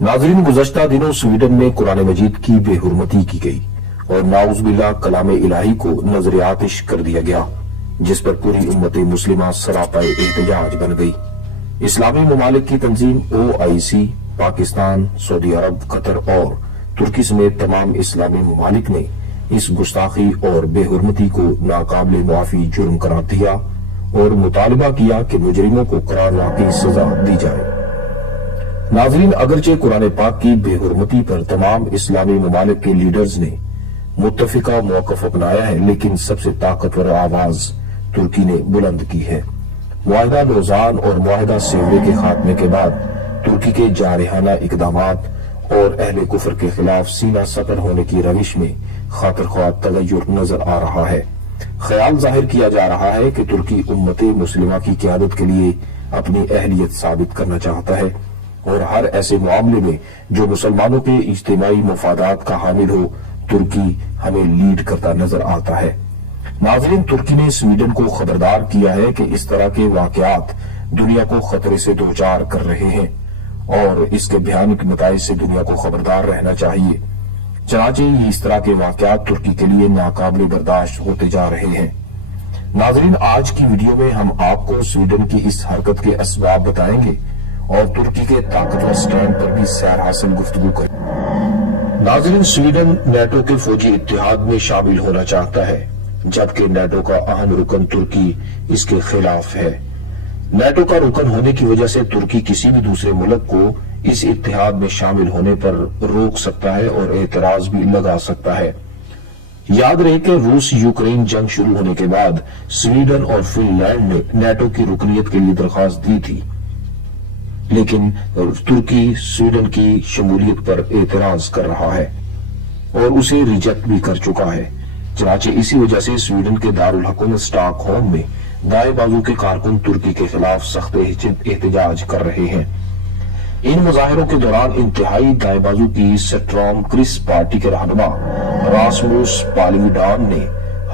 नाज़रीन, गुज़श्ता दिनों स्वीडन में कुरान मजीद की बेहुरमती की गई और नाउज़ुबिल्लाह कलाम इलाही को नजर आतिश कर दिया गया, जिस पर पूरी उम्मत मुस्लिमा सरापाए एहतजाज बन गई। इस्लामी ममालिक की तंजीम OIC, पाकिस्तान, सऊदी अरब, कतर और तुर्की समेत तमाम इस्लामी ममालिक ने इस गुस्ताखी और बेहुरमती को नाकाबिल मुआफी जुर्म करार दिया और मुतालबा किया कि मुजरिमों को करार वाकई सजा दी जाए। नाज़रीन, अगरचे कुरान पाक की बेहुरमती पर तमाम इस्लामी ममालिक के लीडर्स ने मुत्तफिका मौक़िफ़ अपनाया है, लेकिन सबसे ताकतवर आवाज तुर्की ने बुलंद की है। मुआहिदा लौज़ान और मुआहिदा सेवरे के खात्मे के बाद तुर्की के जारहाना इक़दामात और अहले कुफ्र के खिलाफ सीना सपर होने की रविश में खातिर-ख्वाह तगय्युर नजर आ रहा है। ख्याल जाहिर किया जा रहा है कि तुर्की उम्मत मुस्लिमा की क़यादत के लिए अपनी अहलियत साबित करना चाहता है और हर ऐसे मामले में जो मुसलमानों के इज्तिमाई मफादात का हामिल हो, तुर्की हमें लीड करता नजर आता है। नाज़रीन, तुर्की ने स्वीडन को खबरदार किया है कि इस तरह के वाकयात दुनिया को खतरे से दोचार कर रहे हैं और इसके भयानक नताइज से दुनिया को खबरदार रहना चाहिए। चनाचे इस तरह के वाकयात तुर्की के लिए नाकाबिल बर्दाश्त होते जा रहे हैं। नाज़रीन, आज की वीडियो में हम आपको स्वीडन की इस हरकत के असबाब बताएंगे और तुर्की के ताकतवर स्टैंड पर भी सैर हासिल गुफ्तगू करेंगे। नाज़रीन, स्वीडन नेटो के फौजी इत्तेहाद में शामिल होना चाहता है, जबकि नेटो का अहम रुकन तुर्की इसके खिलाफ है। नेटो का रुकन होने की वजह से तुर्की किसी भी दूसरे मुल्क को इस इत्तेहाद में शामिल होने पर रोक सकता है और एतराज भी लगा सकता है। याद रहे कि रूस यूक्रेन जंग शुरू होने के बाद स्वीडन और फिनलैंड ने नेटो की रुकनियत के लिए दरख्वास्त दी थी, लेकिन तुर्की स्वीडन की शमूलियत पर एतराज कर रहा है और उसे रिजेक्ट भी कर चुका है। चनाचे इसी वजह से स्वीडन के दारुल हुकूमत स्टॉकहोम में दाएं बाजू के कारकुन तुर्की के खिलाफ सख्त एहतजाज कर रहे हैं। इन मुजाहिरों के दौरान इंतहाई दाएं बाजू की स्ट्रॉम क्रिस पार्टी के रहनुमा रासमुस पालुडान ने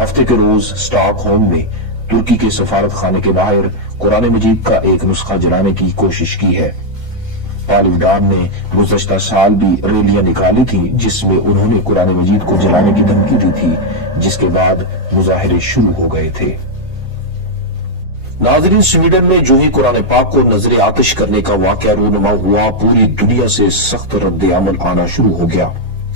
हफ्ते के रोज स्टॉकहोम में तुर्की के सफारत खाने के बाहर कुरान मजीद का एक नुस्खा जलाने की कोशिश की है। पालुडान ने गुज़श्ता साल भी रैलियां निकाली थी जिसमें उन्होंने कुरान मजीद को जलाने की धमकी दी थी, जिसके बाद मुजाहिरे शुरू हो गए थे। नाज़रीन, स्वीडन में जो ही कुरान पाक को नजर आतिश करने का वाकया रूनुमा हुआ, पूरी दुनिया से सख्त रद्द अमल आना शुरू हो गया।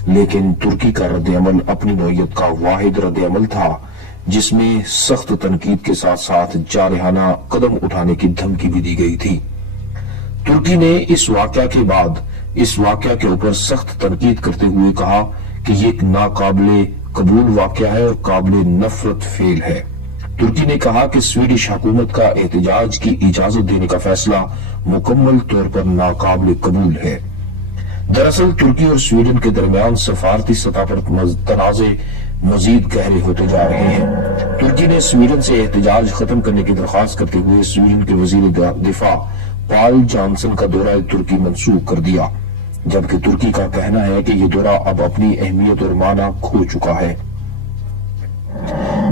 लेकिन तुर्की का रद्द अमल अपनी नौयत का वाहिद रद्द अमल था, जिसमें सख्त तनकीद के साथ साथ जारहाना कदम उठाने की धमकी भी दी गई थी। तुर्की ने इस वाकया के बाद इस वाकया के ऊपर सख्त तनकीद करते हुए कहा कि ये एक नाकाबिले कबूल वाकया है और काबिले नफरत फेल है। तुर्की ने कहा कि स्वीडिश हुकूमत का एहतजाज की इजाजत देने का फैसला मुकम्मल तौर पर नाकाबिले कबूल है। दरअसल तुर्की और स्वीडन के दरमियान सफारती सतह पर तनाज़े मजीद गहरे होते जा रहे हैं। तुर्की ने स्वीडन से एहतजाज खत्म करने की दरख्वास्त करते हुए स्वीडन के वजीर दिफा पॉल जॉनसन का दौरा तुर्की मंसूख कर दिया, जबकि तुर्की का कहना है कि ये दौरा अब अपनी अहमियत और माना खो चुका है।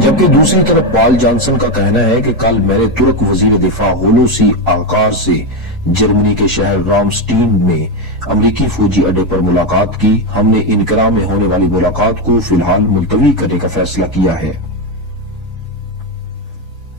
जबकि दूसरी तरफ पॉल जॉनसन का कहना है कि कल मैंने तुर्क वजीर दिफा हुलूसी आकार से जर्मनी के शहर रामस्टीन में अमरीकी फौजी अड्डे पर मुलाकात की। हमने इनकरा में होने वाली मुलाकात को फिलहाल मुलतवी करने का फैसला किया है।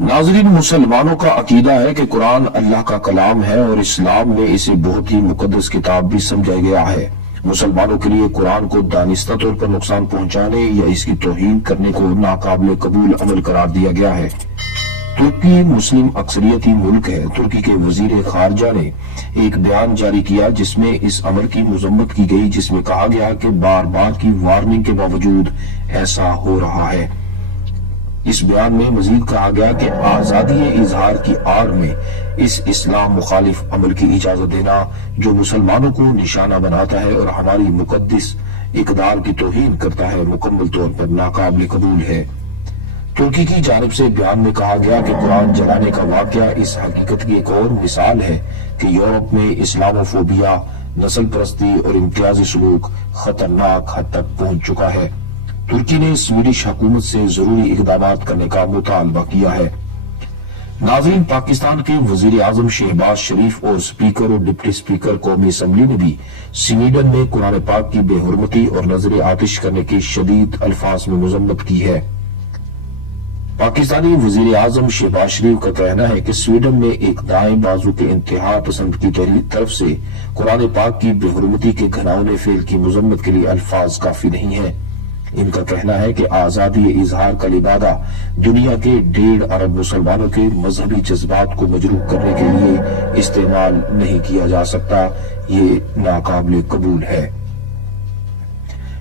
नाज़रीन, मुसलमानों का अकीदा है कि कुरान अल्लाह का कलाम है और इस्लाम में इसे बहुत ही मुकद्दस किताब भी समझा गया है। मुसलमानों के लिए कुरान को दानिस्ता तौर पर नुकसान पहुंचाने या इसकी तौहीन करने को नाकाबिले कबूल अमल करार दिया गया है। तुर्की मुस्लिम अक्सरियती मुल्क है। तुर्की के वजीर खारजा ने एक बयान जारी किया जिसमें इस अमर की मजम्मत की गई, जिसमें कहा गया कि बार बार की वार्निंग के बावजूद ऐसा हो रहा है। इस बयान में मजीद कहा गया कि आजादी इजहार की आड़ में इस इस्लाम मुखालिफ अमल की इजाजत देना जो मुसलमानों को निशाना बनाता है और हमारी मुकद्दस इकदार की तौहीन करता है, मुकम्मल तौर पर नाकाबिल कबूल है। तुर्की की जानिब से बयान में कहा गया कि कुरान जलाने का वाकया इस हकीकत की एक और मिसाल है कि यूरोप में इस्लामोफोबिया, नस्ल परस्ती और इम्तियाजी सलूक खतरनाक हद तक पहुंच चुका है। तुर्की ने स्वीडिश हुकूमत से जरूरी इकदाम करने का मुतालबा किया है। नाज़रीन, पाकिस्तान के वजीर आजम शहबाज शरीफ और स्पीकर और डिप्टी स्पीकर कौमी असम्बली ने भी स्वीडन में कुरान पाक की बेहुरमती और नजर आतिश करने की शदीद अल्फाज में मजम्मत की है। पाकिस्तानी वजीर आजम शहबाज शरीफ का कहना है कि स्वीडन में एक दाएं बाजू के इंतहा पसंद की तरफ से कुरान पाक की बेहुरमती के घिनौने फेल की मजम्मत के लिए अल्फाज काफी नहीं है। इनका कहना है कि आजादी इजहार का लिबादा दुनिया के 1.5 अरब मुसलमानों के मजहबी जज्बात को मजरूह करने के लिए इस्तेमाल नहीं किया जा सकता। ये नाकाबिल कबूल है।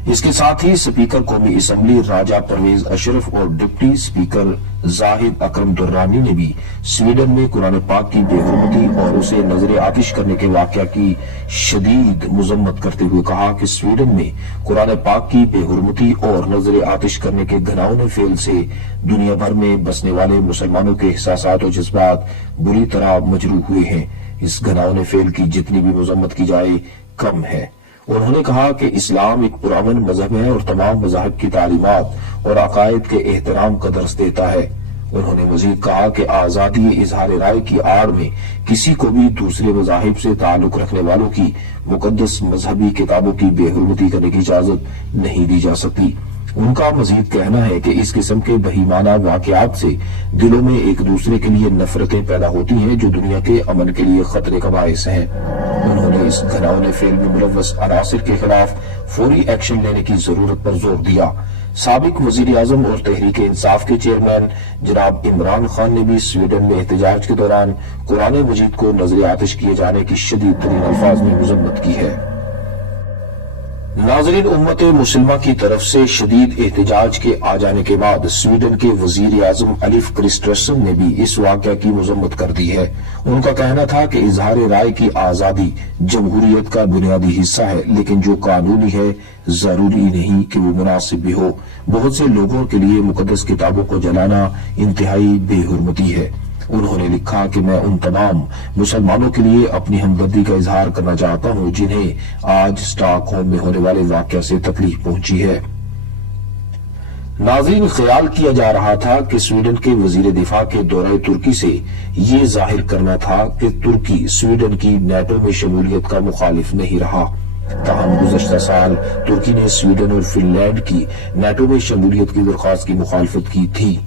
इसके साथ ही स्पीकर कौमी असम्बली राजा परवेज अशरफ और डिप्टी स्पीकर जाहिद अकरम दुर्रानी ने भी स्वीडन में कुरान पाक की बेहुरमती और उसे नजर आतिश करने के वाकया की शदीद मजम्मत करते हुए कहा कि स्वीडन में कुरान पाक की बेहुरमती और नजर आतिश करने के घिनौने फेल से दुनिया भर में बसने वाले मुसलमानों के एहसासात और जज्बात बुरी तरह मजरूह हुए हैं। इस घिनौने फेल की जितनी भी मजम्मत की जाए कम है। उन्होंने कहा कि इस्लाम एक पुरअमन मजहब है और तमाम मज़ाहिब की तालीमात और अकायद के एहतराम का दर्स देता है। उन्होंने मजीद कहा कि आजादी इजहार राय की आड़ में किसी को भी दूसरे मज़ाहिब से ताल्लुक रखने वालों की मुकद्दस मजहबी किताबों की बेहुरमती करने की इजाजत नहीं दी जा सकती। उनका मजीद कहना है कि इस किस्म के बहीमाना वाकयात से दिलों में एक दूसरे के लिए नफरतें पैदा होती हैं जो दुनिया के अमन के लिए खतरे का बायस हैं। उन्होंने इस घिनौने फेल में मुलव्वस अनासिर के खिलाफ फौरी एक्शन लेने की जरूरत पर जोर दिया। साबिक वजीर आजम और तहरीक इंसाफ के चेयरमैन जनाब इमरान खान ने भी स्वीडन में एहतजाज के दौरान कुरान मजीद को नजर आतिश किए जाने की शदीद तरीन अल्फाज में मजम्मत की है। नाज़रीन, उम्मत मुसलिमा की तरफ से शदीद एहतजाज के आ जाने के बाद स्वीडन के वजीर आजम अलिफ क्रिस्टरसन ने भी इस वाक़या की मजम्मत कर दी है। उनका कहना था कि इजहार राय की आजादी जमहूरियत का बुनियादी हिस्सा है, लेकिन जो कानूनी है जरूरी नहीं कि वो मुनासिब भी हो। बहुत से लोगों के लिए मुकद्दस किताबों को जलाना इंतहाई बेहुरमती है। उन्होंने लिखा कि मैं उन तमाम मुसलमानों के लिए अपनी हमदर्दी का इजहार करना चाहता हूं जिन्हें आज स्टॉकहोम में होने वाले वाकया से तकलीफ पहुंची है। नाज़रीन, ख्याल किया जा रहा था कि स्वीडन के वजीर दिफा के दौरे तुर्की से ये जाहिर करना था कि तुर्की स्वीडन की नेटो में शमूलियत का मुखालिफ नहीं रहा। ताहम गुज़श्ता साल तुर्की ने स्वीडन और फिनलैंड की नेटो में शमूलियत की दरख्वास्त की मुखालफत की थी।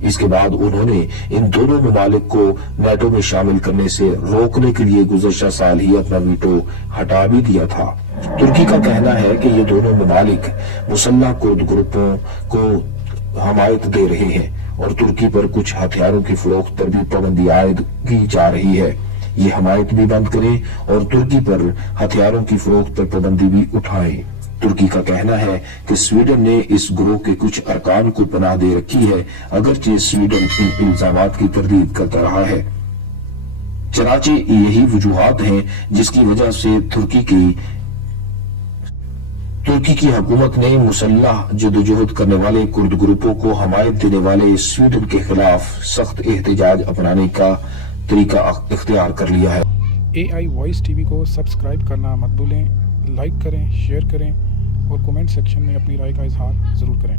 इसके बाद उन्होंने इन दोनों ममालिक को नेटो में शामिल करने से रोकने के लिए गुज़श्ता साल ही अपना वीटो हटा भी दिया था। तुर्की का कहना है कि ये दोनों ममालिक मुसल्लह कुर्द ग्रुपों को हमायत दे रहे हैं और तुर्की पर कुछ हथियारों की फरोख्त पर भी पाबंदी आयद की जा रही है। ये हमायत भी बंद करें और तुर्की पर हथियारों की फरोख्त पर पाबंदी भी उठाएं। तुर्की का कहना है कि स्वीडन ने इस ग्रोह के कुछ अरकान को पनाह दे रखी है, अगरचे स्वीडन इन इल्जामात की तरदीद करता रहा है। चनाचे यही वजूहात हैं जिसकी वजह से तुर्की की हुकूमत ने मुसल्लह जदोजहद करने वाले कुर्द ग्रुपों को हमायत देने वाले स्वीडन के खिलाफ सख्त एहतजाज अपनाने का तरीका इख्तियार कर लिया है। AI वॉइस टीवी को सब्सक्राइब करना मत भूलें, लाइक करें, शेयर करें और कमेंट सेक्शन में अपनी राय का इजहार जरूर करें।